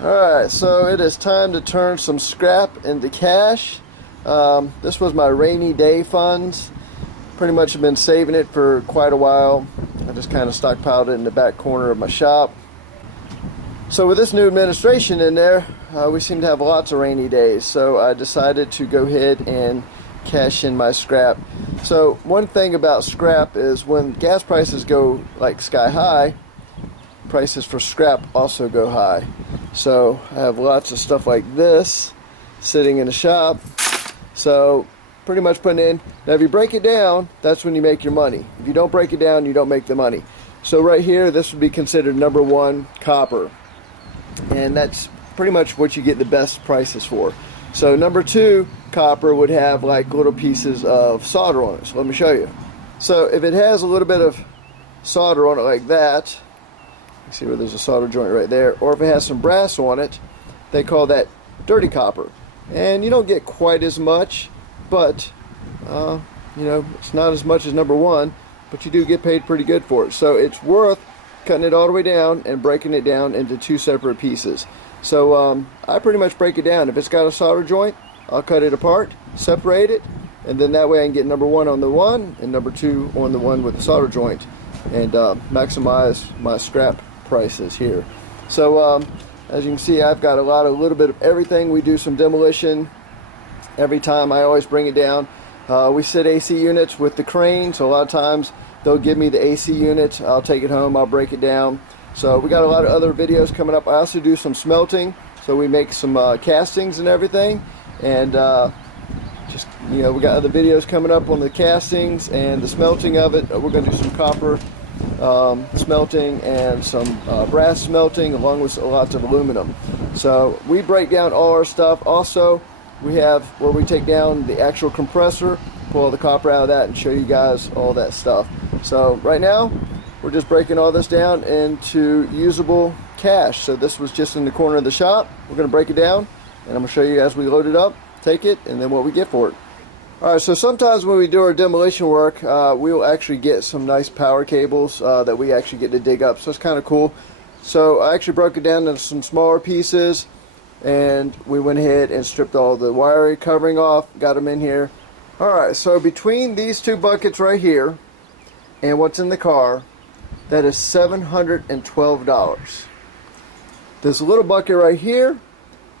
Alright, so it is time to turn some scrap into cash. This was my rainy day funds. Pretty much have been saving it for quite a while. I just kind of stockpiled it in the back corner of my shop. So with this new administration in there, we seem to have lots of rainy days. So I decided to go ahead and cash in my scrap. So one thing about scrap is when gas prices go like sky high, prices for scrap also go high. So I have lots of stuff like this sitting in the shop. So pretty much putting in. Now if you break it down, that's when you make your money. If you don't break it down, you don't make the money. So right here, this would be considered number one copper. And that's pretty much what you get the best prices for. So number two copper would have like little pieces of solder on it. So let me show you. So if it has a little bit of solder on it like that, you see where there's a solder joint right there, or if it has some brass on it, they call that dirty copper. And you don't get quite as much, but you know, it's not as much as number one, but you do get paid pretty good for it. So it's worth cutting it all the way down and breaking it down into two separate pieces. So I pretty much break it down. If it's got a solder joint, I'll cut it apart, separate it, and then that way I can get number one on the one and number two on the one with the solder joint, and maximize my scrap prices here. So as you can see, I've got a little bit of everything. We do some demolition every time. I always bring it down. We sit AC units with the crane, so a lot of times they'll give me the AC unit. I'll take it home, I'll break it down. So we got a lot of other videos coming up. I also do some smelting, so we make some castings and everything, and just, you know, we got other videos coming up on the castings and the smelting of it. We're going to do some copper smelting and some brass smelting, along with lots of aluminum. So we break down all our stuff. Also, we have where we take down the actual compressor, pull all the copper out of that, and show you guys all that stuff. So right now we're just breaking all this down into usable cash. So this was just in the corner of the shop. We're going to break it down, and I'm going to show you as we load it up, take it, and then what we get for it. Alright, so sometimes when we do our demolition work, we will actually get some nice power cables that we actually get to dig up. So it's kind of cool. So I actually broke it down into some smaller pieces, and we went ahead and stripped all the wiring covering off, got them in here. Alright, so between these two buckets right here and what's in the car, that is $712. This little bucket right here,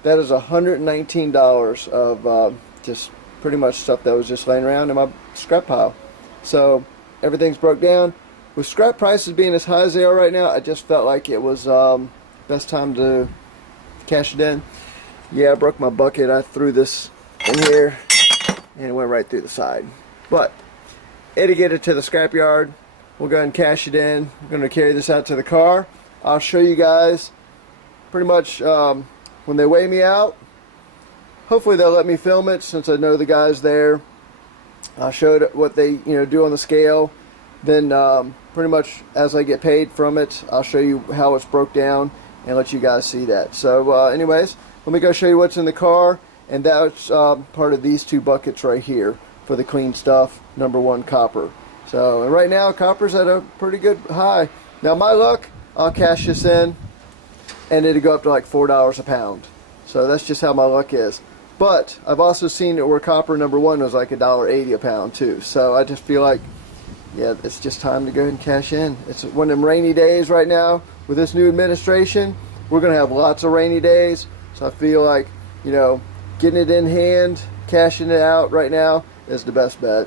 that is $119 of just pretty much stuff that was just laying around in my scrap pile. So everything's broke down. With scrap prices being as high as they are right now, I just felt like it was best time to cash it in. Yeah, I broke my bucket. I threw this in here and it went right through the side. But it'll get it to the scrap yard. We'll go ahead and cash it in. I'm going to carry this out to the car. I'll show you guys pretty much when they weigh me out. Hopefully they'll let me film it since I know the guys there. I showed what they do on the scale. Then pretty much as I get paid from it, I'll show you how it's broke down and let you guys see that. So anyways, let me go show you what's in the car, and that's part of these two buckets right here for the clean stuff, number one copper. So and right now copper's at a pretty good high. Now my luck, I'll cash this in and it'll go up to like $4 a pound. So that's just how my luck is. But I've also seen it where copper number one was like $1.80 a pound too. So I just feel like, yeah, it's just time to go ahead and cash in. It's one of them rainy days right now with this new administration. We're going to have lots of rainy days. So I feel like, you know, getting it in hand, cashing it out right now is the best bet.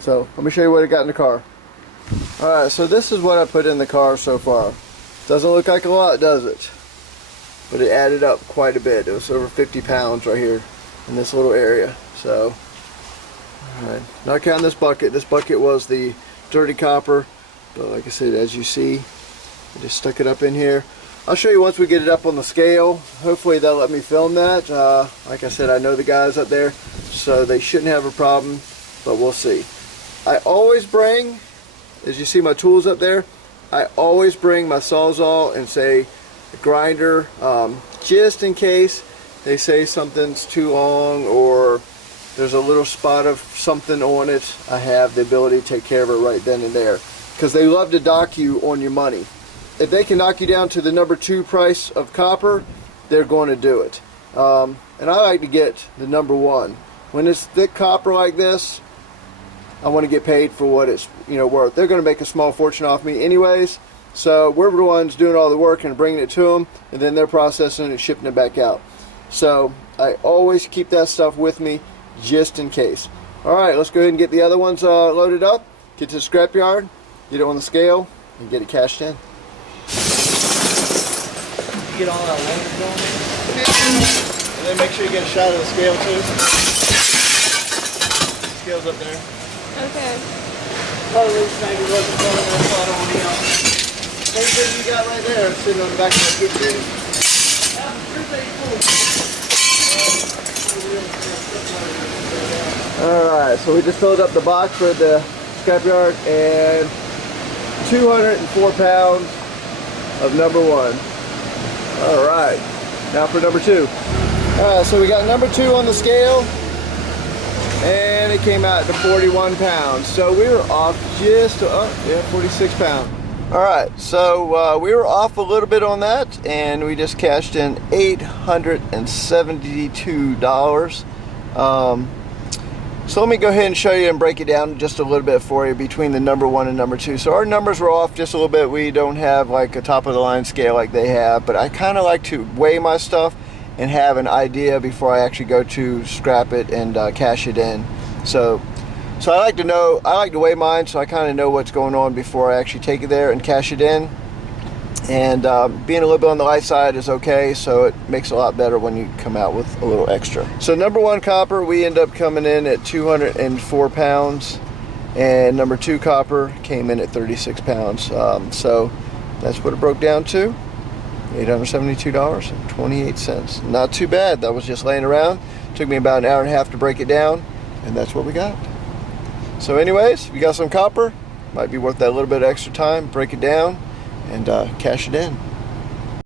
So let me show you what I got in the car. Alright, so this is what I put in the car so far. Doesn't look like a lot, does it? But it added up quite a bit. It was over 50 pounds right here in this little area. So, alright, not counting this bucket. This bucket was the dirty copper. But like I said, as you see, I just stuck it up in here. I'll show you once we get it up on the scale. Hopefully they'll let me film that. Like I said, I know the guys up there, so they shouldn't have a problem, but we'll see. I always bring, as you see my tools up there, I always bring my Sawzall and say a grinder, just in case they say something's too long or there's a little spot of something on it. I have the ability to take care of it right then and there, because they love to dock you on your money. If they can knock you down to the number two price of copper, they're going to do it. And I like to get the number one. When it's thick copper like this, I want to get paid for what it's worth. They're going to make a small fortune off me anyways, so we're the ones doing all the work and bringing it to them, and then they're processing it and shipping it back out. So I always keep that stuff with me just in case. Alright, let's go ahead and get the other ones loaded up, get to the scrapyard, get it on the scale, and get it cashed in. Get all that loaded going in. And then make sure you get a shot of the scale too. The scale's up there. Okay. Probably maybe wasn't going there, so I don't want to know. Everything you got right there sitting on the back of that good thing. Alright, so we just filled up the box for the scrapyard and 204 pounds of number one. Alright, now for number two. Alright, so we got number two on the scale, and it came out to 41 pounds. So we were off just, 46 pounds. Alright, so we were off a little bit on that, and we just cashed in $872. So let me go ahead and show you and break it down just a little bit for you between the number one and number two. So our numbers were off just a little bit. We don't have like a top of the line scale like they have, but I kind of like to weigh my stuff and have an idea before I actually go to scrap it and cash it in. So I like to know, I like to weigh mine so I kind of know what's going on before I actually take it there and cash it in. And being a little bit on the light side is okay, so it makes it a lot better when you come out with a little extra. So number one copper, we end up coming in at 204 pounds, and number two copper came in at 36 pounds. So that's what it broke down to, $872.28. Not too bad. That was just laying around. Took me about an hour and a half to break it down, and that's what we got. So anyways, if you got some copper, might be worth that little bit of extra time, break it down, and cash it in.